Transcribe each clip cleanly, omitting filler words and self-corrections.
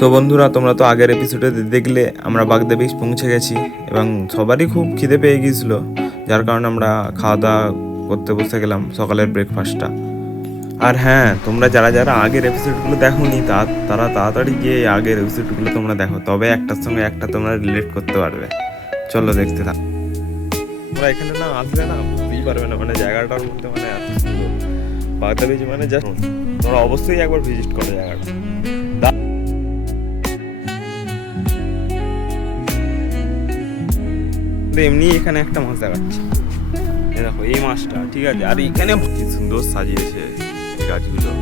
তো বন্ধুরা, তোমরা তো আগের এপিসোডে দেখলে আমরা বাগদা বিচ পৌঁছে গেছি এবং সবারই খুব খিদে পেয়ে গিয়েছিল, যার কারণে আমরা খাওয়া দাওয়া করতে বসে গেলাম সকালের ব্রেকফাস্টটা। আর হ্যাঁ, তোমরা যারা যারা আগের এপিসোডগুলো দেখোনি তারা তাড়াতাড়ি গিয়ে আগের এপিসোডগুলো তোমরা দেখো, তবে একটার সঙ্গে একটা তোমরা রিলেট করতে পারবে। চলো দেখতে থাক। তোমরা এখানে না আসলে না বুঝতেই পারবে না, মানে জায়গাটার মধ্যে মানে এত সুন্দর বাগদা বিচ, মানে জাস্ট তোমরা অবশ্যই একবার ভিজিট করো জায়গাটা। এমনি এখানে একটা মাছ দেখাচ্ছি, দেখো এই মাছটা, ঠিক আছে। আর এখানে কি সুন্দর সাজিয়েছে এই গাছগুলো।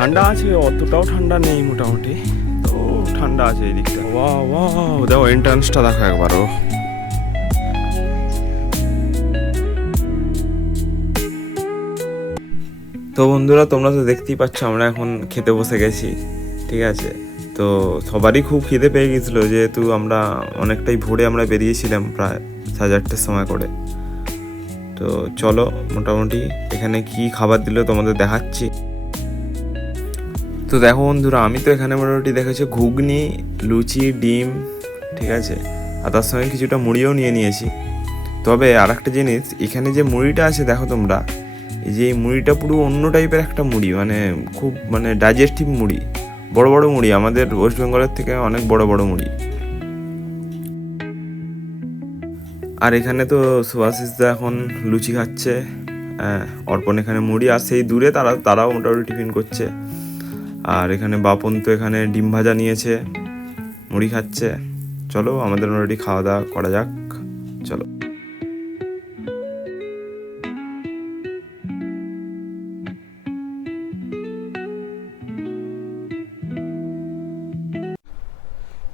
ঠান্ডা আছে, অতটাও ঠান্ডা নেই, মোটামুটি তো ঠান্ডা আছে এই দিকটা। ওয়াও ওয়াও, দেখো এন্ট্রান্সটা দেখো একবারও। তো বন্ধুরা, তোমরা তো দেখতেই পাচ্ছ আমরা এখন খেতে বসে গেছি, ঠিক আছে। তো সবারই খুব খিদে পেয়ে গেছিলো, যেহেতু আমরা অনেকটাই ভোরে আমরা বেরিয়েছিলাম, প্রায় 4:30 সময় করে। তো চলো, মোটামুটি এখানে কি খাবার দিল তোমাদের দেখাচ্ছি। তো দেখো বন্ধুরা, আমি তো এখানে মোটামুটি দেখেছি ঘুগনি, লুচি, ডিম, ঠিক আছে, আর তার সঙ্গে কিছুটা মুড়িও নিয়ে নিয়েছি। তবে আর একটা জিনিস, এখানে যে মুড়িটা আছে দেখো তোমরা, এই যে এই মুড়িটা পুরো অন্য টাইপের একটা মুড়ি, মানে খুব মানে ডাইজেস্টিভ মুড়ি, বড় বড় মুড়ি, আমাদের ওয়েস্ট বেঙ্গলের থেকে অনেক বড় বড় মুড়ি। আর এখানে তো সুভাশিসদা এখন লুচি খাচ্ছে, অর্পণ এখানে মুড়ি, আর সেই দূরে তারাও মোটামুটি টিফিন করছে। আর এখানে বাপন তো এখানে ডিম ভাজা নিয়েছে, মুড়ি খাচ্ছে। চলো আমাদের মোটামুটি খাওয়া দাওয়া করা যাক, চলো।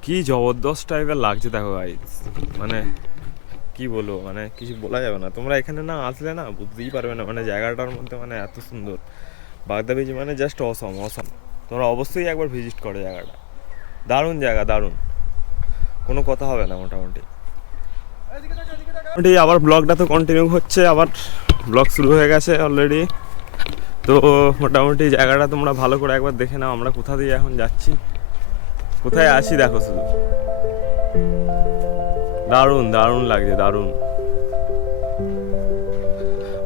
কি জবরদস্ত টাইপের লাগছে দেখো গাইস, মানে কি বলবো, মানে কিছু বলা যাবে না। তোমরা এখানে না আসলে না বুঝতেই পারবে না, মানে জায়গাটার মধ্যে মানে এত সুন্দর বাগদা বিচ, মানে জাস্ট অসম। তোমরা অবশ্যই একবার ভিজিট করো জায়গাটা, দারুণ জায়গা, দারুণ, কোনো কথা হবে না। মোটামুটি আবার ব্লগটা তো কন্টিনিউ হচ্ছে, আবার ব্লগ শুরু হয়ে গেছে অলরেডি। তো মোটামুটি জায়গাটা তোমরা ভালো করে একবার দেখে নাও, আমরা কোথা দিয়ে এখন যাচ্ছি, কোথায় আছি দেখো শুধু, দারুণ দারুণ লাগছে, দারুণ,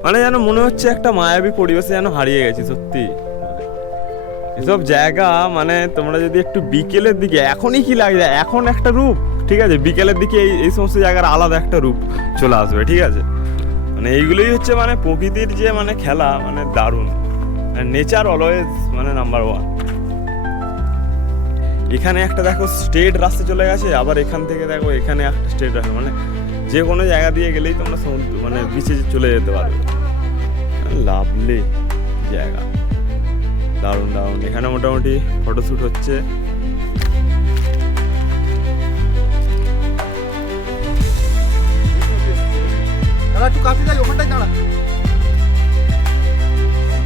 মানে যেন মনে হচ্ছে একটা মায়াবী পরিবেশে যেন হারিয়ে গেছি সত্যি। এসব জায়গা মানে তোমরা যদি একটু বিকেলের দিকে, এখনই কি লাগছে, এখন একটা রূপ, ঠিক আছে, বিকেলের দিকে এই সমস্ত জায়গার আলাদা একটা রূপ চলে আসবে, ঠিক আছে। মানে এইগুলোই হচ্ছে মানে প্রকৃতির যে মানে খেলা, মানে দারুণ। নেচার অলওয়েজ মানে নাম্বার ওয়ান। এখানে একটা দেখো স্ট্রেট রাস্তা চলে গেছে, আবার এখান থেকে দেখো এখানে একটা স্ট্রেট রাস্তা, মানে যে কোনো জায়গা দিয়ে গেলেই তোমরা সমুদ্র মানে বিচে চলে যেতে পারবে। লাভলি জায়গা, দারুণ দারুণ। এখানে মোটামুটি ফটোশ্যুট হচ্ছে।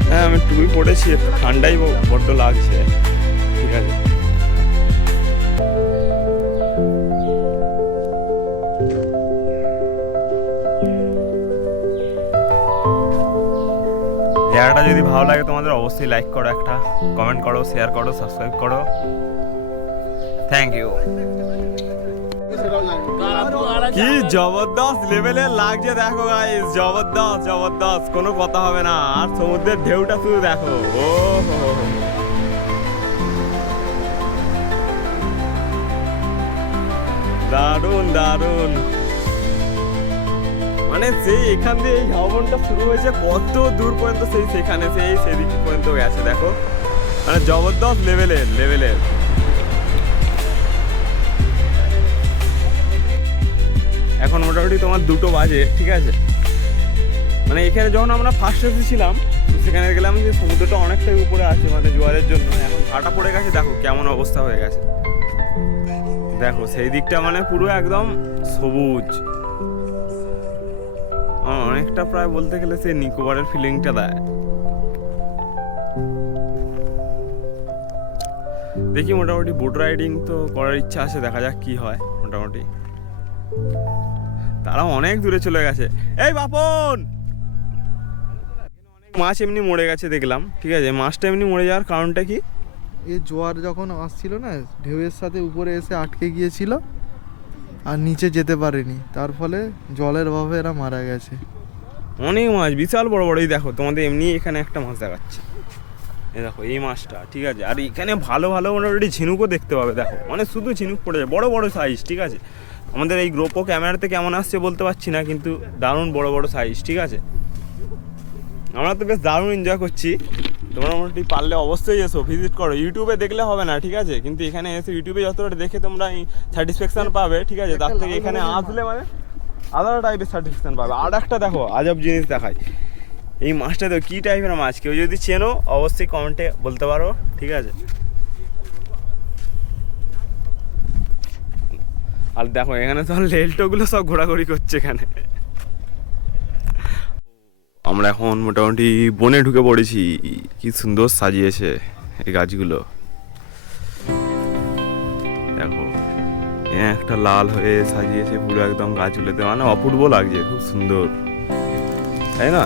হ্যাঁ, আমি টুপি পড়েছি, ঠান্ডাই বড্ড লাগছে, ঠিক আছে। জায়গাটা যদি ভালো লাগে তোমাদের, অবশ্যই লাইক করো, একটা কমেন্ট করো, শেয়ার করো, সাবস্ক্রাইব করো। Thank you. কি জবরদস্ত লেভেলের লাগছে দেখো গাইস, জবরদস্ত জবরদস্ত, কোনো কথা হবে না। আর সমুদ্রের ঢেউটা শুধু দেখো, ও হো, দারুণ দারুণ। মানে সেই এখান দিয়ে এই ভ্রমণটা শুরু হয়েছে, কত দূর পর্যন্ত সেখানে সেদিক পর্যন্ত গেছে দেখো, মানে জবরদস্ত লেভেলের। এখন মোটামুটি তোমার 2টো বাজে, ঠিক আছে। মানে এখানে যখন আমরা ফার্স্ট এসেছিলাম, সেখানে গেলাম যে সমুদ্রটা অনেকটাই উপরে আছে, মানে জোয়ারের জন্য এখন ভাটা পড়ে গেছে, দেখো কেমন অবস্থা হয়ে গেছে। দেখো সেই দিকটা মানে পুরো একদম সবুজ, অনেকটা প্রায় বলতে গেলে সে নিকোবরের ফিলিংটা দেয়। দেখি মোটামুটি বোট রাইডিং তো করার ইচ্ছা আছে, দেখা যাক কি হয়। মোটামুটি তারা অনেক দূরে চলে গেছে। এই বাপন, অনেক মাছ এমনি মরে গেছে দেখলাম, ঠিক আছে। মাছটা এমনি মরে যাওয়ার কারণটা কি? এই জোয়ার যখন আসছিল না, ঢেউয়ের সাথে উপরে এসে আটকে গিয়েছিল আর নিচে যেতে পারেনি, তার ফলে জলের অভাবে এরা মারা গেছে। অনেক মাছ, বিশাল বড় বড়। এই দেখো তোমাদের এমনি এখানে একটা মাছ দেখাচ্ছে, এই দেখো এই মাছটা, ঠিক আছে। আর এখানে ভালো ভালো মোটামুটি ঝিনুকও দেখতে পাবে, দেখো মানে শুধু ঝিনুক পড়ে যায়, বড় বড় সাইজ, ঠিক আছে। আমাদের এই গ্রোপো ক্যামেরাতে কেমন আসছে বলতে পারছি না, কিন্তু দারুণ বড় বড় সাইজ, ঠিক আছে। আমরা তো বেশ দারুণ এনজয় করছি। তোমরা মোটামুটি পারলে অবশ্যই এসো, ভিজিট করো। ইউটিউবে দেখলে হবে না, ঠিক আছে, কিন্তু এখানে এসে ইউটিউবে যতটা দেখে তোমরা স্যাটিসফ্যাকশন পাবে, ঠিক আছে, তার থেকে এখানে আসলে মানে আলাদা টাইপের স্যাটিসফ্যাকশন পাবে। আর একটা দেখো আজব জিনিস দেখায়, এই মাছটা তো কী টাইপের মাছ, কেউ যদি চেনো অবশ্যই কমেন্টে বলতে পারো, ঠিক আছে। আর দেখো এখানে তো লেলটোগুলো সব ঘোরাঘুরি করছে এখানে। আমরা এখন মোটামুটি বনে ঢুকে পড়েছি। কি সুন্দর সাজিয়েছে এই গাছগুলো, দেখো একটা লাল হয়ে সাজিয়েছে পুরো একদম গাছগুলোতে, মানে অপূর্ব লাগছে, খুব সুন্দর, তাই না?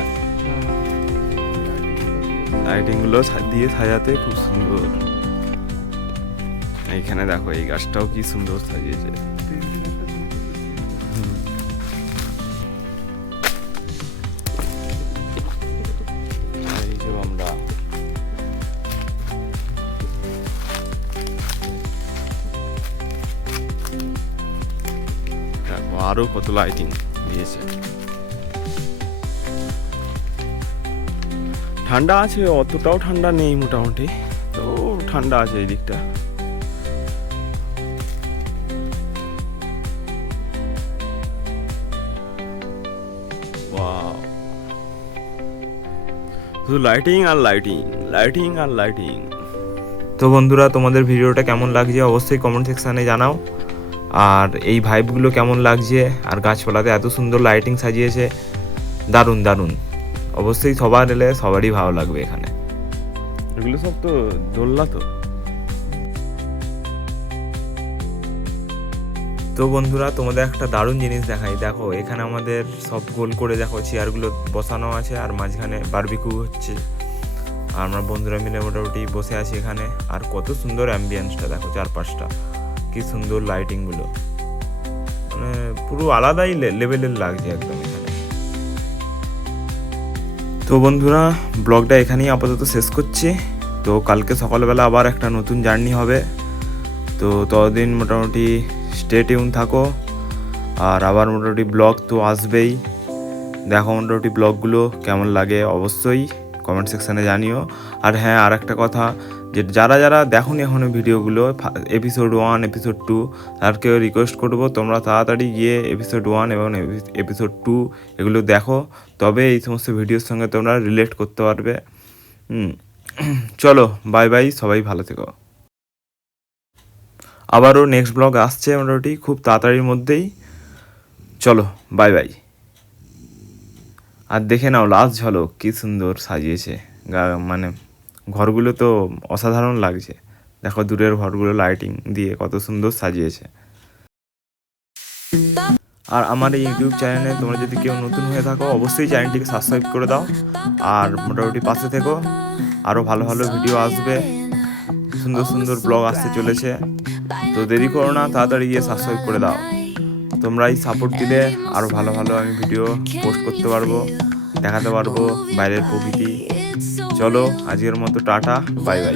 লাইটিং গুলো দিয়ে সাজাতে খুব সুন্দর। এইখানে দেখো এই গাছটাও কি সুন্দর সাজিয়েছে। আমরা দেখো আরো কত লাইটিং দিয়েছে। ঠান্ডা আছে, অতটাও ঠান্ডা নেই, মোটামুটি তো ঠান্ডা আছে এই দিকটা। শুধু লাইটিং আর লাইটিং, লাইটিং আর লাইটিং। তো বন্ধুরা, তোমাদের ভিডিওটা কেমন লাগছে অবশ্যই কমেন্ট সেকশানে জানাও। আর এই ভাইবগুলো কেমন লাগছে, আর গাছপালাতে এত সুন্দর লাইটিং সাজিয়েছে, দারুণ দারুণ। অবশ্যই সবার এলে সবারই ভালো লাগবে এখানে। এগুলো সব তো দোলনা তো। তো বন্ধুরা, তোমাদের একটা দারুণ জিনিস দেখাই, দেখো এখানে আমাদের সব গোল করে দেখো চেয়ারগুলো বসানো আছে, আর মাঝখানে বারবিকিউ হচ্ছে, আর আমরা বন্ধুরা মিলে মোটামুটি বসে আছি এখানে। আর কত সুন্দর অ্যাম্বিয়েন্সটা দেখো, চারপাশটা কি সুন্দর লাইটিংগুলো, মানে পুরো আলাদাই লেভেলের লাগছে একদম এখানে। তো বন্ধুরা, ব্লগটা এখানেই আপাতত শেষ করছি। তো কালকে সকালবেলা আবার একটা নতুন জার্নি হবে, তো ততদিন মোটামুটি স্টে টিউন থাকো। আর আবার মোটামুটি ব্লগ তো আসবেই, দেখো মোটামুটি ব্লগগুলো কেমন লাগে অবশ্যই কমেন্ট সেকশানে জানিও। আর হ্যাঁ, আর একটা কথা, যে যারা যারা দেখোনি এখনও ভিডিওগুলো এপিসোড 1 এপিসোড 2, তাদেরকেও রিকোয়েস্ট করবো তোমরা তাড়াতাড়ি গিয়ে এপিসোড 1 এবং এপিসোড 2 এগুলো দেখো, তবে এই সমস্ত ভিডিওর সঙ্গে তোমরা রিলেট করতে পারবে। চলো বাই বাই, সবাই ভালো থেকো। আবারও নেক্সট ব্লগ আসছে মোটামুটি খুব তাড়াতাড়ির মধ্যেই। চলো বাই বাই। আর দেখে নাও লাস্ট ঝলক, কি সুন্দর সাজিয়েছে মানে ঘরগুলো তো অসাধারণ লাগছে। দেখো দূরের ঘরগুলো লাইটিং দিয়ে কত সুন্দর সাজিয়েছে। আর আমার এই ইউটিউব চ্যানেলে তোমরা যদি কেউ নতুন হয়ে থাকো অবশ্যই চ্যানেলটিকে সাবস্ক্রাইব করে দাও, আর মোটামুটি পাশে থেকো। আরও ভালো ভালো ভিডিও আসবে, সুন্দর সুন্দর ব্লগ আসতে চলেছে। তো দেরি করো না, তাড়াতাড়ি গিয়ে সাবস্ক্রাইব করে দাও। তোমরাই সাপোর্ট দিলে আরও ভালো ভালো আমি ভিডিও পোস্ট করতে পারবো, দেখাতে পারবো বাইরের প্রকৃতি। চলো আজকের মতো টাটা, বাই বাই।